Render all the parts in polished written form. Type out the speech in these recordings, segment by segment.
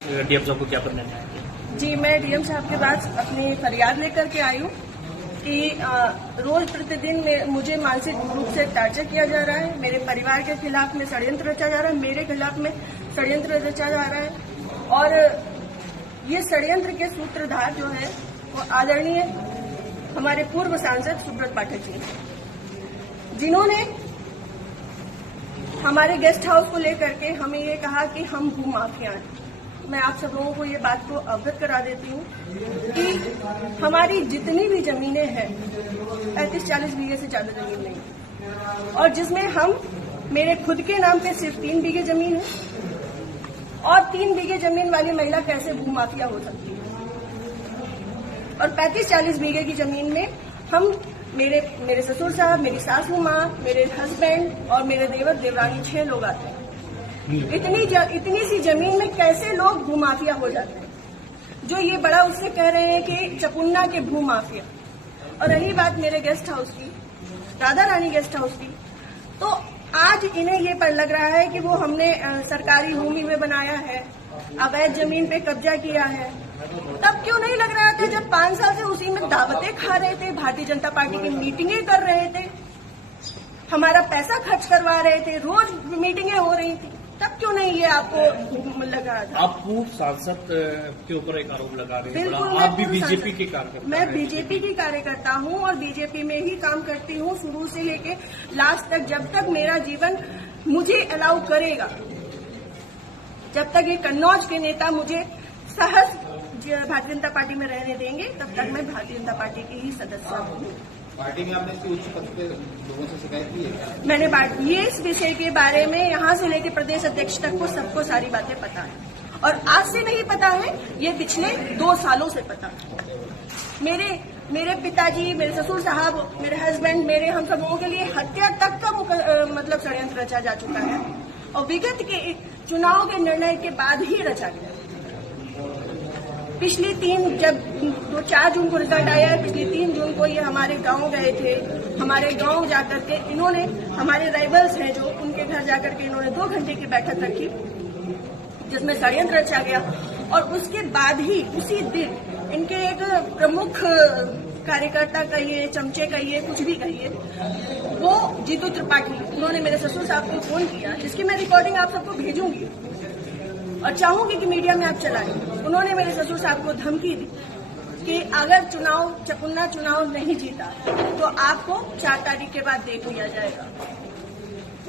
DM साहब को क्या करना है? जी, मैं डीएम साहब के पास अपनी फरियाद लेकर के आई हूँ कि रोज प्रतिदिन मुझे मानसिक रूप से टार्चर किया जा रहा है। मेरे परिवार के खिलाफ में षड्यंत्र रचा जा रहा है, मेरे खिलाफ में षड्यंत्र रचा जा रहा है। और ये षड्यंत्र के सूत्रधार जो है वो आदरणीय हमारे पूर्व सांसद सुब्रत पाठक जी, जिन्होंने हमारे गेस्ट हाउस को लेकर के हमें ये कहा कि हम भू माफिया हैं। मैं आप सब लोगों को ये बात को अवगत करा देती हूँ कि हमारी जितनी भी जमीनें हैं 35-40 बीघे से ज्यादा जमीन नहीं है, और जिसमें हम मेरे खुद के नाम पे सिर्फ 3 बीघे जमीन है। और 3 बीघे जमीन वाली महिला कैसे भू माफिया हो सकती है? और 35-40 बीघे की जमीन में हम मेरे ससुर साहब, मेरी सासू माँ, मेरे हस्बैंड और मेरे देवर देवरानी 6 लोग आते हैं। इतनी सी जमीन में कैसे लोग भू माफिया हो जाते हैं? जो ये बड़ा उससे कह रहे हैं कि चपुन्ना के भू माफिया। और रही बात मेरे गेस्ट हाउस की, राधा रानी गेस्ट हाउस की, तो आज इन्हें ये पर लग रहा है कि वो हमने सरकारी भूमि में बनाया है, अवैध जमीन पे कब्जा किया है। तब क्यों नहीं लग रहा था जब 5 साल से उसी में दावतें खा रहे थे, भारतीय जनता पार्टी की मीटिंगें कर रहे थे, हमारा पैसा खर्च करवा रहे थे, रोज मीटिंगें हो रही थी, तब क्यों नहीं ये आपको लगा था? आप पूर्व सांसद के ऊपर एक आरोप लगा रहे हैं। बिल्कुल, आप भी बीजेपी के कार्यकर्ता? मैं बीजेपी की कार्यकर्ता हूँ और बीजेपी में ही काम करती हूँ शुरू से लेके लास्ट तक। जब तक मेरा जीवन मुझे अलाउ करेगा, जब तक ये कन्नौज के नेता मुझे सहज भारतीय जनता पार्टी में रहने देंगे, तब तक मैं भारतीय जनता पार्टी की ही सदस्य हूँ। पार्टी में आपने इसकी उच्च पद पे लोगों से शिकायत की है? मैंने ये इस विषय के बारे में यहाँ से लेकर प्रदेश अध्यक्ष तक को सबको सारी बातें पता है, और आज से नहीं पता है, ये पिछले 2 सालों से पता है। मेरे पिताजी, मेरे ससुर साहब, मेरे हस्बैंड, मेरे हम सब लोगों के लिए हत्या तक का मतलब षड्यंत्र रचा जा चुका है, और विगत के चुनाव के निर्णय के बाद ही रचा गया। पिछली 4 जून को रिजल्ट आया है, पिछली 3 जून को ये हमारे गांव गए थे। हमारे गांव जाकर के इन्होंने, हमारे राइवल्स हैं जो, उनके घर जाकर के इन्होंने 2 घंटे की बैठक रखी जिसमें षड्यंत्र रचा गया। और उसके बाद ही उसी दिन इनके एक प्रमुख कार्यकर्ता कहिए, चमचे कहिए, कुछ भी कहिए, वो जीतू त्रिपाठी, उन्होंने मेरे ससुर साहब को फोन किया, जिसकी मैं रिकॉर्डिंग आप सबको भेजूंगी और चाहूंगी कि मीडिया में आप चलाएं। उन्होंने मेरे ससुर साहब को धमकी दी कि अगर चपुन्ना चुनाव नहीं जीता तो आपको 4 तारीख के बाद देख लिया जाएगा।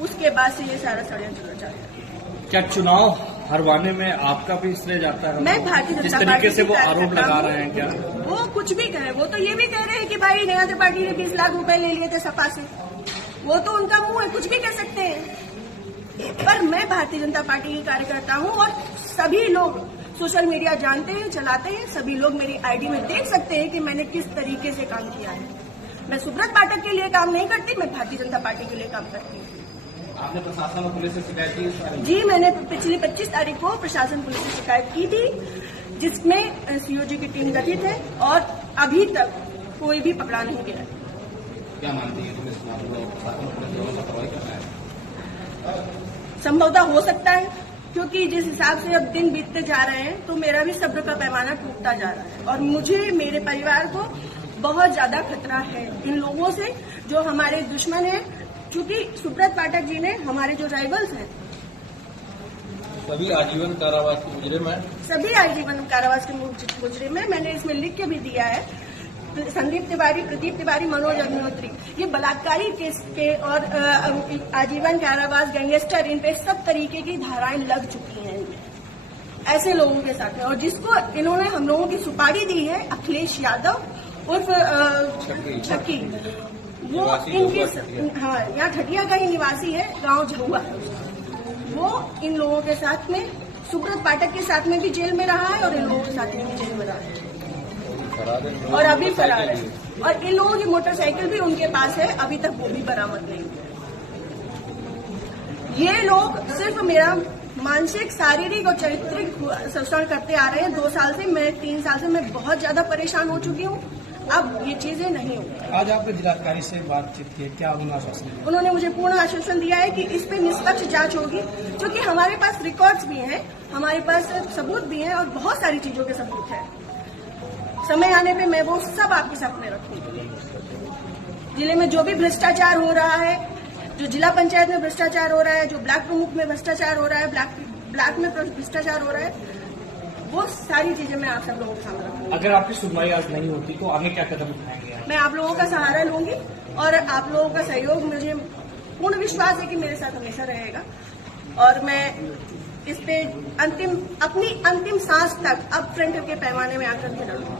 उसके बाद से ये सारा षड्यंत्र रचा गया। क्या चुनाव हरवाने में आपका भी श्रेय जाता है? मैं भारतीय जनता पार्टी, जिस तरीके से वो आरोप लगा रहे हैं, क्या वो कुछ भी कहे, वो तो ये भी कह रहे हैं कि भाई नेहा त्रिपाठी ने 20 लाख रुपए ले लिए थे सपा से। वो तो उनका मुंह है, कुछ भी कह सकते हैं। पर मैं भारतीय जनता पार्टी की कार्यकर्ता हूं, और सभी लोग सोशल मीडिया जानते हैं, चलाते हैं, सभी लोग मेरी आईडी में देख सकते हैं कि मैंने किस तरीके से काम किया है। मैं सुब्रत पाठक के लिए काम नहीं करती, मैं भारतीय जनता पार्टी के लिए काम करती हूँ। आपने प्रशासन और पुलिस से शिकायत की? जी, मैंने पिछली 25 तारीख को प्रशासन पुलिस से शिकायत की थी, जिसमें सीओजी की टीम गठित है, और अभी तक कोई भी पकड़ा नहीं गया। क्या मानती है पुलिस प्रशासन और पुलिस दोनों लापरवाही कर रहा है? संभवतः हो सकता है, क्योंकि जिस हिसाब से अब दिन बीतते जा रहे हैं तो मेरा भी सब्र का पैमाना टूटता जा रहा है, और मुझे, मेरे परिवार को बहुत ज्यादा खतरा है इन लोगों से जो हमारे दुश्मन हैं। क्योंकि सुब्रत पाठक जी ने, हमारे जो राइवल्स हैं, सभी आजीवन कारावास के मुजरिम हैं। सभी आजीवन कारावास के मुजरिम हैं। मैंने इसमें लिख के भी दिया है, संदीप तिवारी, प्रदीप तिवारी, मनोज अग्निहोत्री, ये बलात्कारी केस के और आजीवन कारावास, गैंगस्टर, इन पे सब तरीके की धाराएं लग चुकी हैं इनमें। ऐसे लोगों के साथ है, और जिसको इन्होंने हम लोगों की सुपारी दी है, अखिलेश यादव उर्फ चक्की, वो इनके, हाँ, यहाँ ठटिया का ही निवासी है, गांव झहुआ, वो इन लोगों के साथ में, सुब्रत पाठक के साथ में भी जेल में रहा है और इन लोगों के साथ में भी जेल में रहा है, और अभी फरार है। और इन लोगों की मोटरसाइकिल भी उनके पास है, अभी तक वो भी बरामद नहीं हुई। ये लोग सिर्फ मेरा मानसिक, शारीरिक और चारित्रिक शोषण करते आ रहे हैं 2 साल से। मैं 3 साल से मैं बहुत ज्यादा परेशान हो चुकी हूँ। अब ये चीजें नहीं होंगी। आज आपने जिलाधिकारी से बातचीत की, क्या उन्होंने आश्वासन दिया? उन्होंने मुझे पूर्ण आश्वासन दिया है कि इस पे निष्पक्ष जांच होगी, क्योंकि हमारे पास रिकॉर्ड्स भी हैं, हमारे पास सबूत भी हैं और बहुत सारी चीजों के सबूत हैं। समय आने पे मैं वो सब आपके सामने रखूंगी। जिले में जो भी भ्रष्टाचार हो रहा है, जो जिला पंचायत में भ्रष्टाचार हो रहा है, जो ब्लॉक प्रमुख में भ्रष्टाचार हो रहा है, ब्लॉक में भ्रष्टाचार हो रहा है, वो सारी चीजें मैं आप सब लोगों के सामने रखूंगी। अगर आपकी सुनवाई आज नहीं होती तो आगे क्या कदम उठाएंगे? मैं आप लोगों का सहारा लूंगी और आप लोगों का सहयोग, मुझे पूर्ण विश्वास है कि मेरे साथ हमेशा रहेगा और मैं इस पे अपनी अंतिम सांस तक अब फ्रंट के पैमाने में आकर के लड़ूंगी।